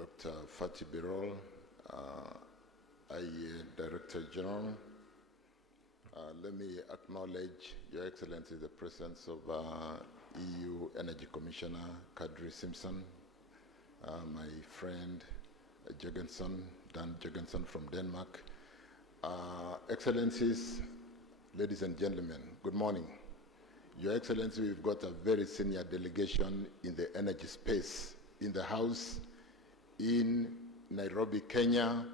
Dr. Fatih Birol, IEA Director General. Let me acknowledge Your Excellency the presence of EU Energy Commissioner Kadri Simpson, my friend Dan Jørgensen from Denmark. Excellencies, ladies and gentlemen, good morning. Your Excellency, we've got a very senior delegation in the energy space in the House in Nairobi, Kenya,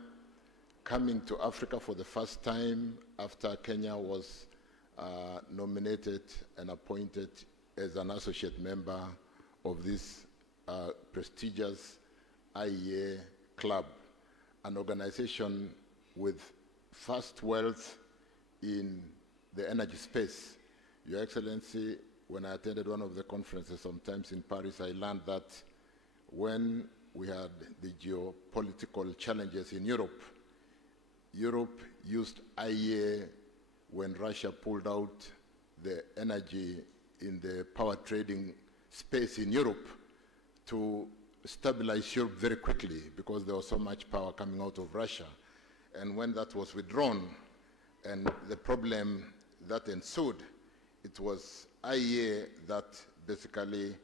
coming to Africa for the first time after Kenya was nominated and appointed as an associate member of this prestigious IEA club, an organization with vast wealth in the energy space. Your Excellency, when I attended one of the conferences sometimes in Paris, I learned that when we had the geopolitical challenges in Europe, Europe used IEA when Russia pulled out the energy in the power trading space in Europe to stabilize Europe very quickly because there was so much power coming out of Russia. And when that was withdrawn and the problem that ensued, it was IEA that basically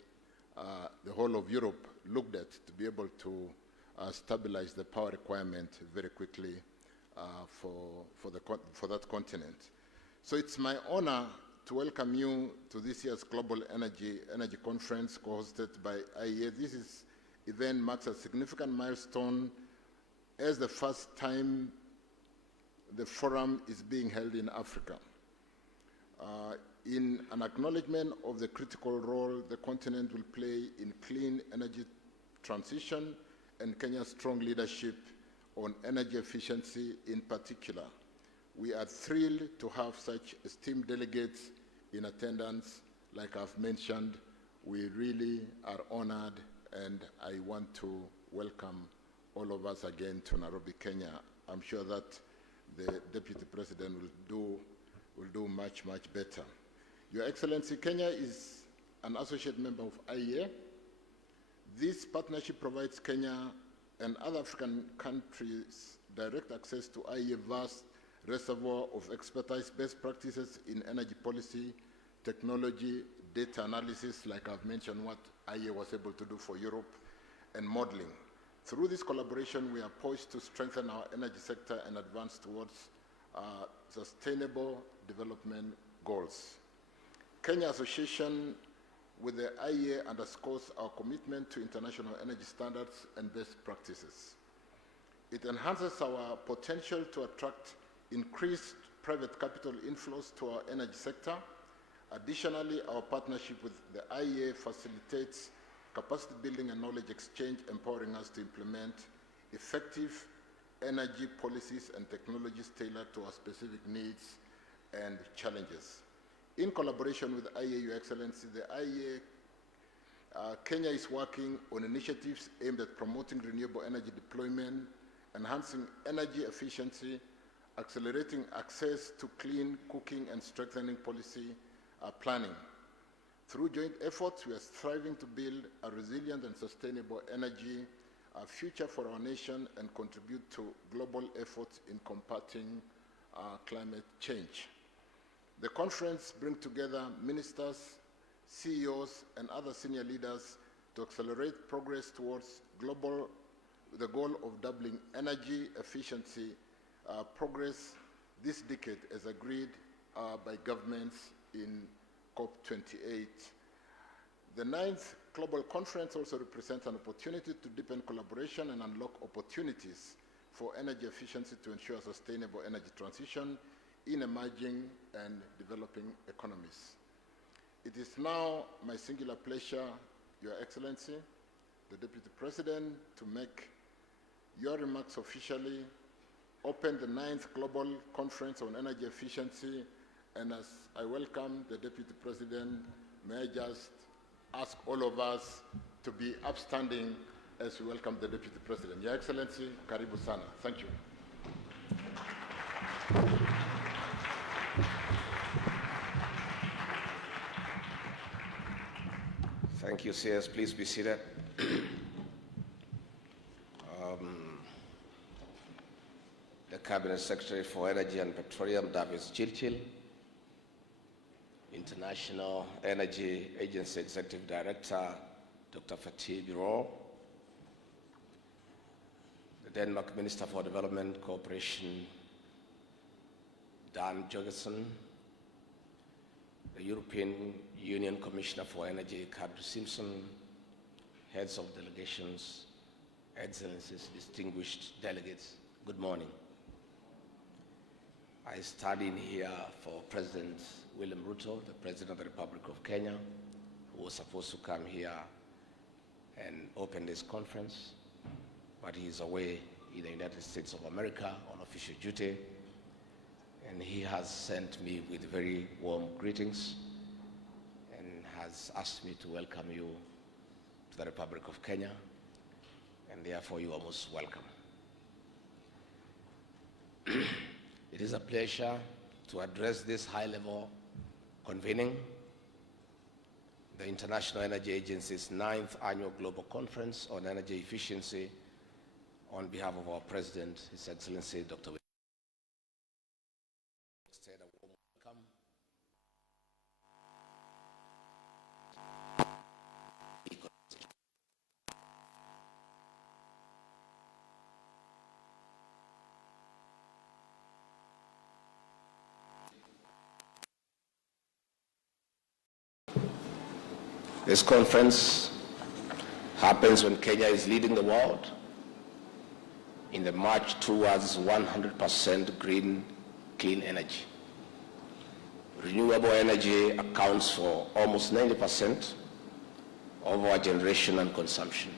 the whole of Europe looked at to be able to stabilize the power requirement very quickly for that continent. So it's my honor to welcome you to this year's Global Energy Conference co-hosted by IEA. This event marks a significant milestone as the first time the forum is being held in Africa. In an acknowledgement of the critical role the continent will play in clean energy transition and Kenya's strong leadership on energy efficiency in particular, we are thrilled to have such esteemed delegates in attendance. Like I've mentioned, we really are honored, and I want to welcome all of us again to Nairobi, Kenya. I'm sure that the Deputy President will do much, much better. Your Excellency, Kenya is an associate member of IEA. This partnership provides Kenya and other African countries direct access to IEA's vast reservoir of expertise, best practices in energy policy, technology, data analysis, like I've mentioned what IEA was able to do for Europe, and modeling. Through this collaboration, we are poised to strengthen our energy sector and advance towards sustainable development goals. Kenya association with the IEA underscores our commitment to international energy standards and best practices. It enhances our potential to attract increased private capital inflows to our energy sector. Additionally, our partnership with the IEA facilitates capacity building and knowledge exchange, empowering us to implement effective energy policies and technologies tailored to our specific needs and challenges. In collaboration with IEA, Your Excellency, the IEA Kenya is working on initiatives aimed at promoting renewable energy deployment, enhancing energy efficiency, accelerating access to clean cooking, and strengthening policy planning. Through joint efforts, we are striving to build a resilient and sustainable energy future for our nation and contribute to global efforts in combating climate change. The conference brings together ministers, CEOs, and other senior leaders to accelerate progress towards the goal of doubling energy efficiency progress this decade as agreed by governments in COP28. The 9th Global Conference also represents an opportunity to deepen collaboration and unlock opportunities for energy efficiency to ensure sustainable energy transition in emerging and developing economies. It is now my singular pleasure, Your Excellency, the Deputy President, to make your remarks officially, open the 9th Global Conference on Energy Efficiency, and as I welcome the Deputy President, may I just ask all of us to be upstanding as we welcome the Deputy President. Your Excellency, karibu sana. Thank you. Thank you, CS. Please be seated. the Cabinet Secretary for Energy and Petroleum, Davis Chirchil, International Energy Agency Executive Director, Dr. Fatih Birol, the Denmark Minister for Development Cooperation, Dan Jorgensen, the European Union Commissioner for Energy, Kadri Simpson, heads of delegations, excellencies, distinguished delegates, good morning. I stand in here for President William Ruto, the President of the Republic of Kenya, who was supposed to come here and open this conference, but he is away in the United States of America on official duty, and he has sent me with very warm greetings and has asked me to welcome you to the Republic of Kenya, and therefore you are most welcome. It is a pleasure to address this high-level convening, the International Energy Agency's 9th Annual Global Conference on Energy Efficiency on behalf of our President, His Excellency Dr. Extend a warm welcome. This conference happens when Kenya is leading the world in the march towards 100% green, clean energy. Renewable energy accounts for almost 90% of our generation and consumption.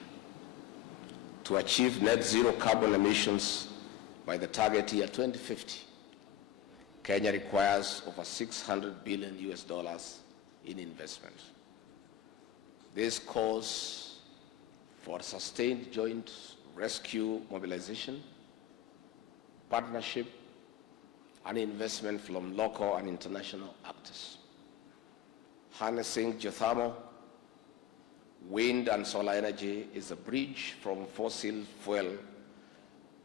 To achieve net zero carbon emissions by the target year 2050, Kenya requires over $600 billion in investment. This calls for sustained joint rescue mobilization, partnership, and investment from local and international actors. Harnessing geothermal, wind, and solar energy is a bridge from fossil fuel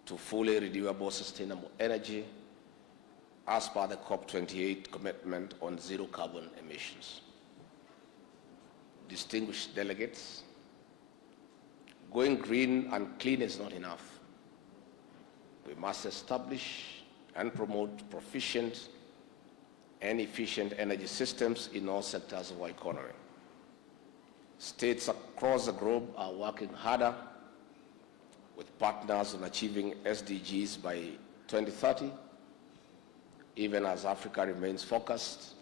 to fully renewable sustainable energy as per the COP28 commitment on zero carbon emissions. Distinguished delegates, going green and clean is not enough. We must establish and promote proficient and efficient energy systems in all sectors of our economy. States across the globe are working harder with partners on achieving SDGs by 2030, even as Africa remains focused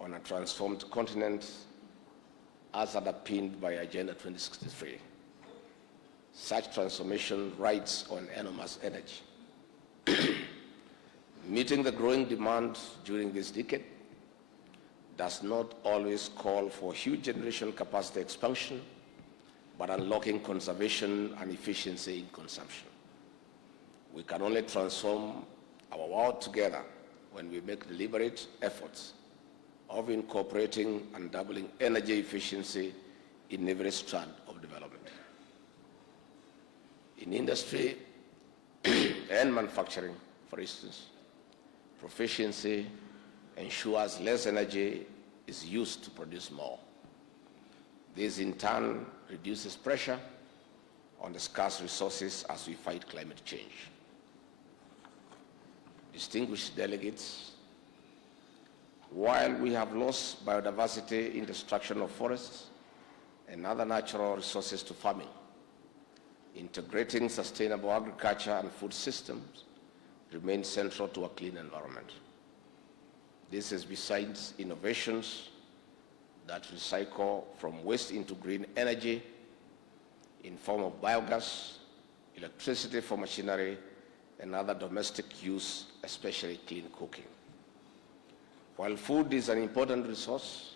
on a transformed continent as underpinned by Agenda 2063. Such transformation rides on enormous energy. Meeting the growing demand during this decade does not always call for huge generation capacity expansion, but unlocking conservation and efficiency in consumption. We can only transform our world together when we make deliberate efforts of incorporating and doubling energy efficiency in every strand of development. In industry and manufacturing, for instance, proficiency ensures less energy is used to produce more. This in turn reduces pressure on the scarce resources as we fight climate change. Distinguished delegates, while we have lost biodiversity in destruction of forests and other natural resources to farming, integrating sustainable agriculture and food systems remains central to a clean environment. This is besides innovations that recycle from waste into green energy in form of biogas, electricity for machinery, and other domestic use, especially clean cooking. While food is an important resource,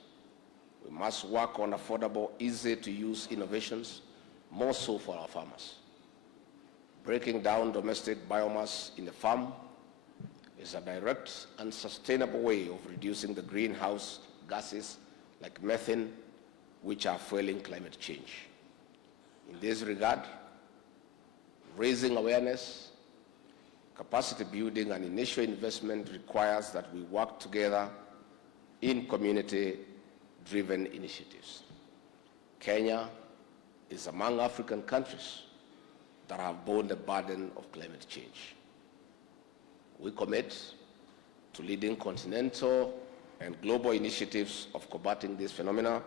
we must work on affordable, easy-to-use innovations, more so for our farmers. Breaking down domestic biomass in the farm is a direct and sustainable way of reducing the greenhouse gases like methane, which are fueling climate change. In this regard, Raising awareness, capacity building, and initial investment requires that we work together in community-driven initiatives. Kenya is among African countries that have borne the burden of climate change. We commit to leading continental and global initiatives of combating this phenomena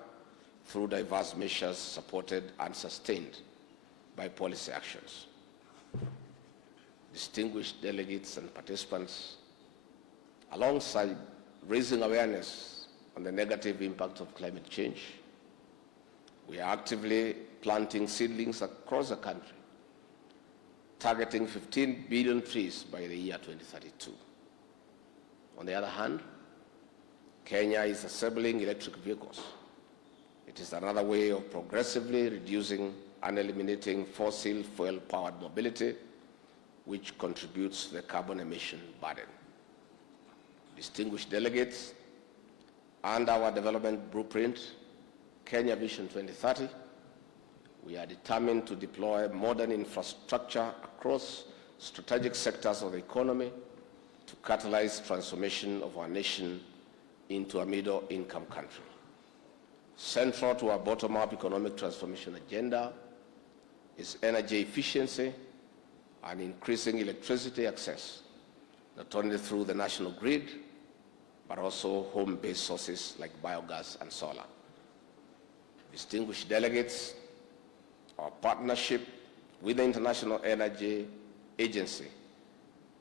through diverse measures supported and sustained by policy actions. Distinguished delegates and participants, alongside raising awareness on the negative impact of climate change, we are actively planting seedlings across the country, targeting 15 billion trees by the year 2032. On the other hand, Kenya is assembling electric vehicles. It is another way of progressively reducing and eliminating fossil fuel-powered mobility, which contributes to the carbon emission burden. Distinguished delegates, under our development blueprint, Kenya Vision 2030, we are determined to deploy modern infrastructure across strategic sectors of the economy to catalyze transformation of our nation into a middle-income country. Central to our bottom-up economic transformation agenda is energy efficiency and increasing electricity access, not only through the national grid, but also home-based sources like biogas and solar. Distinguished delegates, our partnership with the International Energy Agency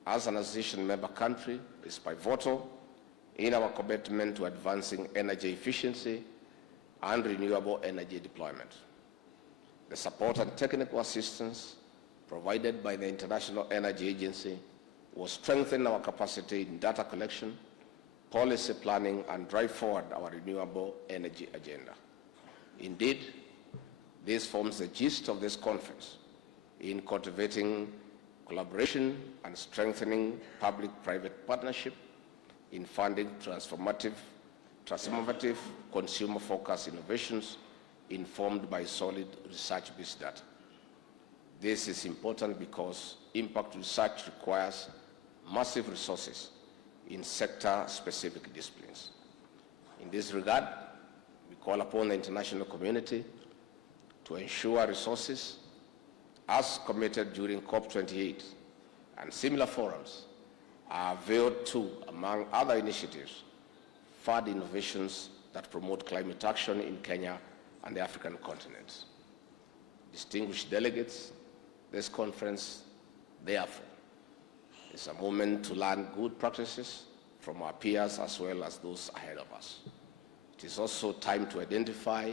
as an association member country is pivotal in our commitment to advancing energy efficiency and renewable energy deployment. The support and technical assistance provided by the International Energy Agency will strengthen our capacity in data collection, policy planning, and drive forward our renewable energy agenda. Indeed, this forms the gist of this conference in cultivating collaboration and strengthening public-private partnership in funding transformative, consumer-focused innovations informed by solid research-based data. This is important because impact research requires massive resources in sector-specific disciplines. In this regard, we call upon the international community to ensure resources, as committed during COP28 and similar forums, are availed to, among other initiatives, fund innovations that promote climate action in Kenya and the African continent. Distinguished delegates, this conference, therefore, is a moment to learn good practices from our peers as well as those ahead of us. It is also time to identify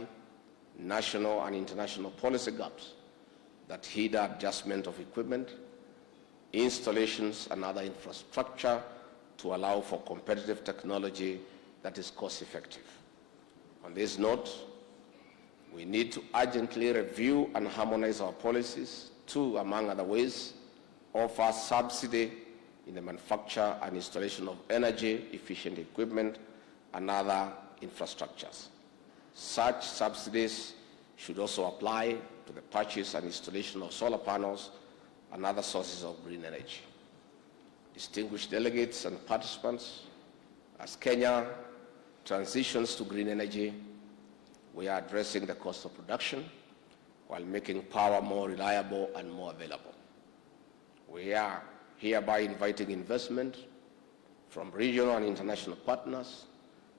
national and international policy gaps that hinder adjustment of equipment, installations, and other infrastructure to allow for competitive technology that is cost-effective. On this note, we need to urgently review and harmonize our policies to, among other ways, offer subsidy in the manufacture and installation of energy-efficient equipment and other infrastructures. Such subsidies should also apply to the purchase and installation of solar panels and other sources of green energy. Distinguished delegates and participants, as Kenya transitions to green energy, we are addressing the cost of production while making power more reliable and more available. We are hereby inviting investment from regional and international partners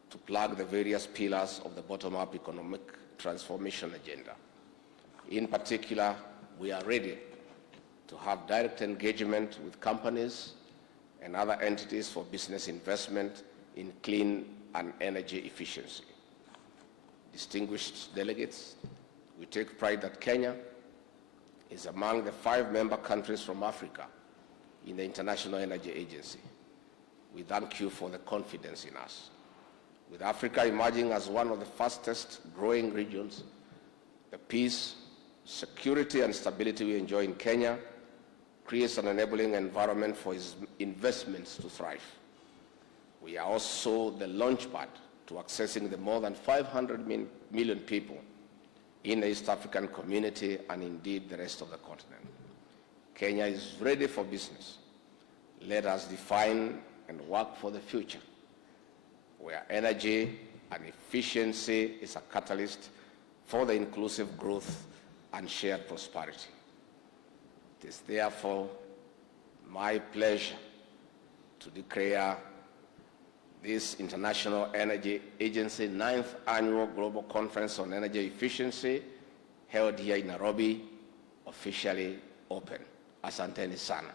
to plug the various pillars of the bottom-up economic transformation agenda. In particular, we are ready to have direct engagement with companies and other entities for business investment in clean and energy efficiency. Distinguished delegates, we take pride that Kenya is among the 5 member countries from Africa in the International Energy Agency. We thank you for the confidence in us. With Africa emerging as one of the fastest growing regions, the peace, security, and stability we enjoy in Kenya creates an enabling environment for investments to thrive. We are also the launchpad to accessing the more than 500 million people in the East African community and indeed the rest of the continent. Kenya is ready for business. Let us define and work for the future, where energy and efficiency is a catalyst for the inclusive growth and shared prosperity. It is therefore my pleasure to declare this International Energy Agency 9th Annual Global Conference on Energy Efficiency, held here in Nairobi, officially open. Asanteni sana.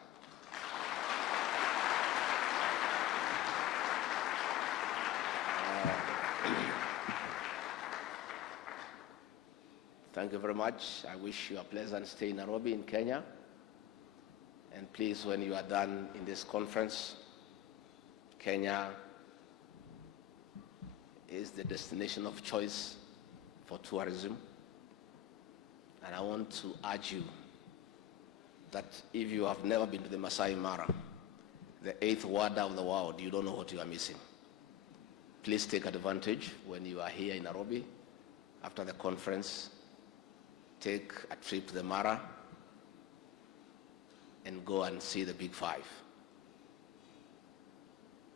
Thank you very much. I wish you a pleasant stay in Nairobi in Kenya. And please, when you are done in this conference, Kenya is the destination of choice for tourism. And I want to urge you that if you have never been to the Masai Mara, the 8th wonder of the world, you don't know what you are missing. Please take advantage when you are here in Nairobi. After the conference, take a trip to the Mara and go and see the Big Five.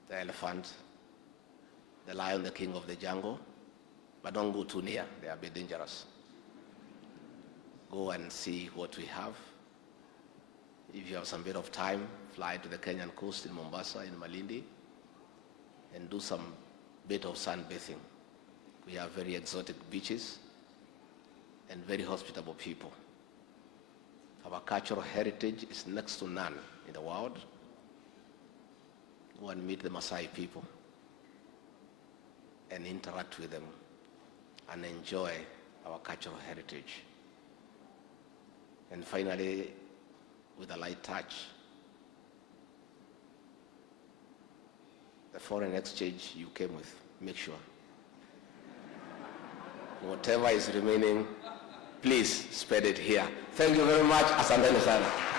The elephant, the lion, the king of the jungle, but don't go too near, they are a bit dangerous. Go and see what we have. If you have some bit of time, fly to the Kenyan coast in Mombasa, in Malindi, and do some bit of sunbathing. We have very exotic beaches and very hospitable people. Our cultural heritage is next to none in the world. Go and meet the Maasai people and interact with them and enjoy our cultural heritage. And finally, with a light touch, the foreign exchange you came with, make sure. Whatever is remaining, please spend it here. Thank you very much. Asanteni sana.